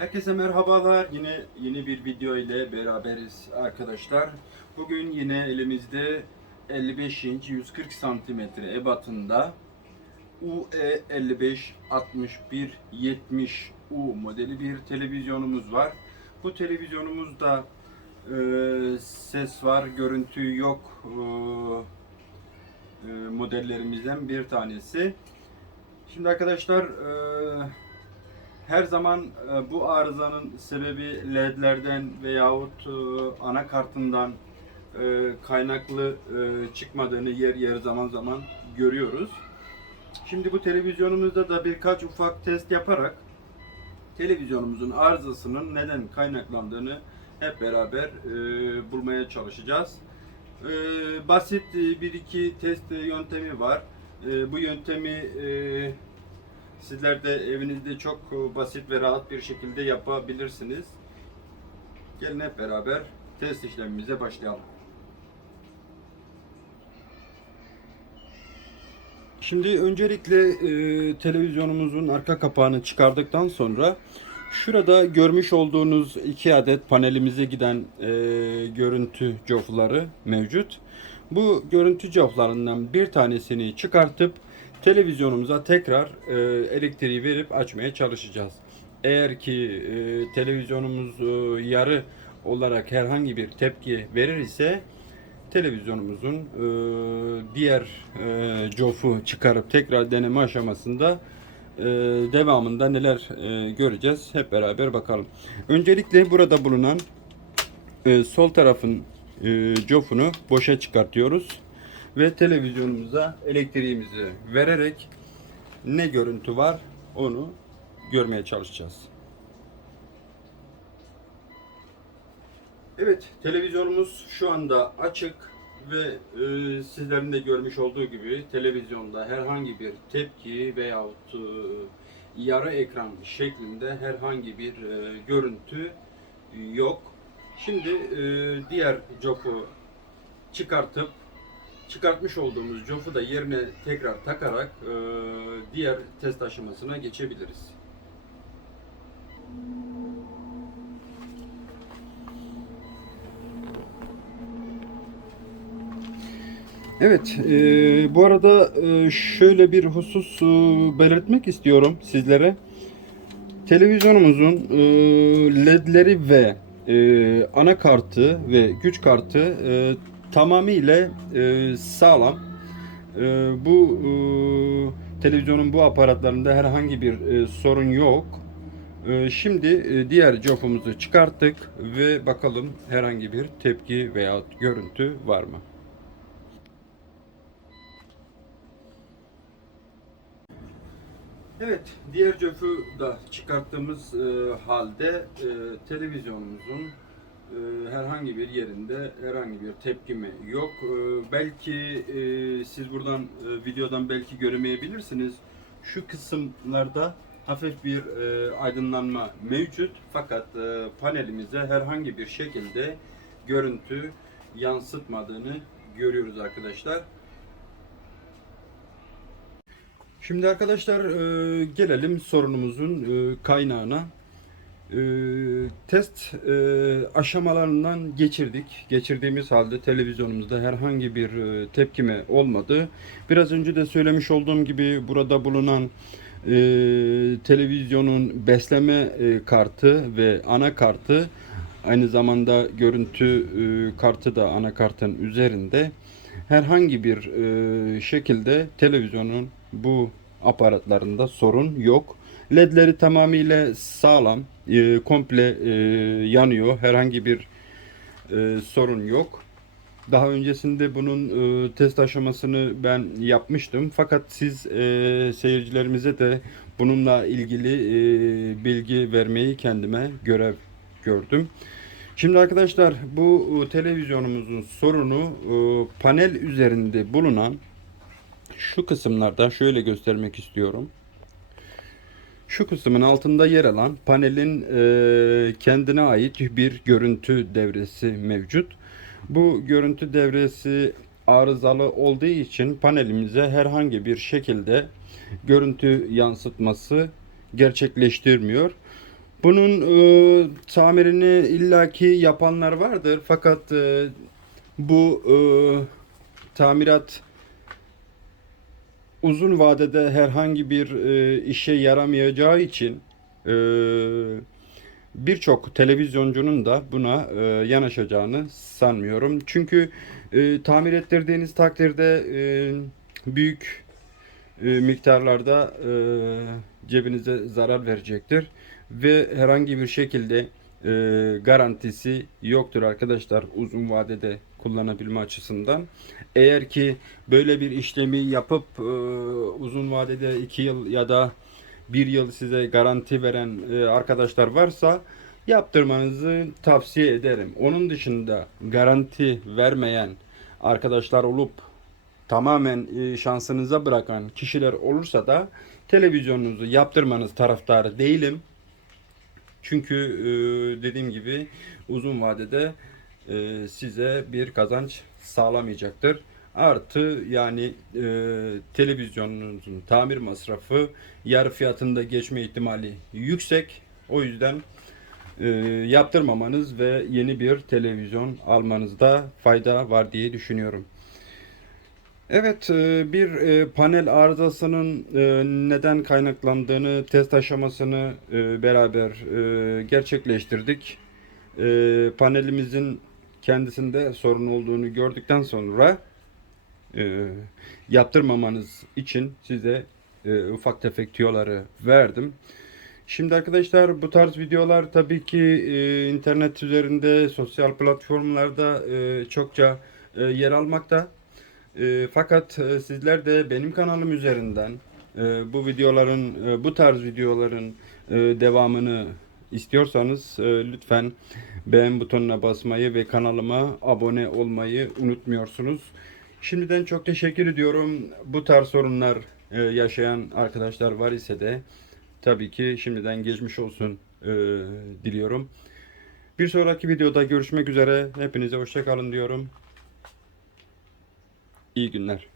Herkese merhabalar. Yine yeni bir video ile beraberiz arkadaşlar. Bugün yine elimizde 55 inç 140 santimetre ebatında UE 55 61 70 U modeli bir televizyonumuz var. Bu televizyonumuzda e, ses var, görüntü yok e, e, modellerimizden bir tanesi. Şimdi arkadaşlar e, her zaman e, bu arızanın sebebi ledlerden veyahut e, anakartından e, kaynaklı çıkmadığını yer yer zaman zaman görüyoruz. Şimdi bu televizyonumuzda da birkaç ufak test yaparak televizyonumuzun arızasının neden kaynaklandığını hep beraber bulmaya çalışacağız. Basit bir iki test yöntemi var. Bu yöntemi Sizler de evinizde çok e, basit ve rahat bir şekilde yapabilirsiniz. Gelin hep beraber test işlemimize başlayalım. Şimdi öncelikle e, televizyonumuzun arka kapağını çıkardıktan sonra şurada görmüş olduğunuz iki adet panelimize giden e, görüntü cofları mevcut. Bu görüntü coflarından bir tanesini çıkartıp televizyonumuza tekrar e, elektriği verip açmaya çalışacağız. Eğer ki e, televizyonumuz e, yarı olarak herhangi bir tepki verir ise televizyonumuzun e, diğer e, cofu çıkarıp tekrar deneme aşamasında e, devamında neler e, göreceğiz hep beraber bakalım. Öncelikle burada bulunan e, sol tarafın e, cofunu boşa çıkartıyoruz ve televizyonumuza elektriğimizi vererek ne görüntü var onu görmeye çalışacağız. Evet, televizyonumuz şu anda açık ve e, sizlerin de görmüş olduğu gibi televizyonda herhangi bir tepki veyahut e, yarı ekran şeklinde herhangi bir e, görüntü yok. Şimdi e, diğer copu çıkartıp çıkartmış olduğumuz cofu da yerine tekrar takarak e, diğer test aşamasına geçebiliriz. Evet, e, bu arada e, şöyle bir husus e, belirtmek istiyorum sizlere. Televizyonumuzun e, ledleri ve e, anakartı ve güç kartı e, tamamıyla e, sağlam. E, bu e, televizyonun bu aparatlarında herhangi bir e, sorun yok. E, şimdi e, diğer cofumuzu çıkarttık ve bakalım herhangi bir tepki veya görüntü var mı? Evet, diğer cöfü da çıkarttığımız e, halde e, televizyonumuzun herhangi bir yerinde herhangi bir tepkimi yok. E, belki e, siz buradan e, videodan belki göremeyebilirsiniz. Şu kısımlarda hafif bir e, aydınlanma mevcut fakat e, panelimize herhangi bir şekilde görüntü yansıtmadığını görüyoruz arkadaşlar. Şimdi arkadaşlar e, gelelim sorunumuzun e, kaynağına. E, test e, aşamalarından geçirdik. Geçirdiğimiz halde televizyonumuzda herhangi bir e, tepkime olmadı. Biraz önce de söylemiş olduğum gibi burada bulunan e, televizyonun besleme e, kartı ve anakartı aynı zamanda görüntü e, kartı da anakartın üzerinde herhangi bir e, şekilde televizyonun bu aparatlarında sorun yok. LED'leri tamamıyla sağlam, e, komple e, yanıyor. Herhangi bir e, sorun yok. Daha öncesinde bunun e, test aşamasını ben yapmıştım. Fakat siz e, seyircilerimize de bununla ilgili e, bilgi vermeyi kendime görev gördüm. Şimdi arkadaşlar bu e, televizyonumuzun sorunu e, panel üzerinde bulunan şu kısımlardan şöyle göstermek istiyorum. Şu kısmın altında yer alan panelin e, kendine ait bir görüntü devresi mevcut. Bu görüntü devresi arızalı olduğu için panelimize herhangi bir şekilde görüntü yansıtması gerçekleştirmiyor. Bunun e, tamirini illaki yapanlar vardır fakat e, bu e, tamirat uzun vadede herhangi bir e, işe yaramayacağı için e, birçok televizyoncunun da buna e, yanaşacağını sanmıyorum. Çünkü e, tamir ettirdiğiniz takdirde e, büyük e, miktarlarda e, cebinize zarar verecektir ve herhangi bir şekilde e, garantisi yoktur arkadaşlar uzun vadede kullanabilme açısından. Eğer ki böyle bir işlemi yapıp e, uzun vadede 2 yıl ya da bir yıl size garanti veren e, arkadaşlar varsa yaptırmanızı tavsiye ederim. Onun dışında garanti vermeyen arkadaşlar olup tamamen e, şansınıza bırakan kişiler olursa da televizyonunuzu yaptırmanız taraftarı değilim. Çünkü e, dediğim gibi uzun vadede e, size bir kazanç sağlamayacaktır. Artı yani e, televizyonunuzun tamir masrafı yarı fiyatında geçme ihtimali yüksek. O yüzden e, yaptırmamanız ve yeni bir televizyon almanızda fayda var diye düşünüyorum. Evet, e, bir e, panel arızasının e, neden kaynaklandığını, test aşamasını beraber gerçekleştirdik. Panelimizin kendisinde sorun olduğunu gördükten sonra yaptırmamanız için size ufak tefek tüyoları verdim. Şimdi arkadaşlar bu tarz videolar tabii ki internet üzerinde, sosyal platformlarda çokça yer almakta. E, fakat e, sizler de benim kanalım üzerinden e, bu videoların, e, bu tarz videoların e, devamını istiyorsanız e, lütfen beğen butonuna basmayı ve kanalıma abone olmayı unutmuyorsunuz. Şimdiden çok teşekkür ediyorum. Bu tarz sorunlar e, yaşayan arkadaşlar var ise de tabii ki şimdiden geçmiş olsun e, diliyorum. Bir sonraki videoda görüşmek üzere. Hepinize hoşça kalın diyorum. İyi günler.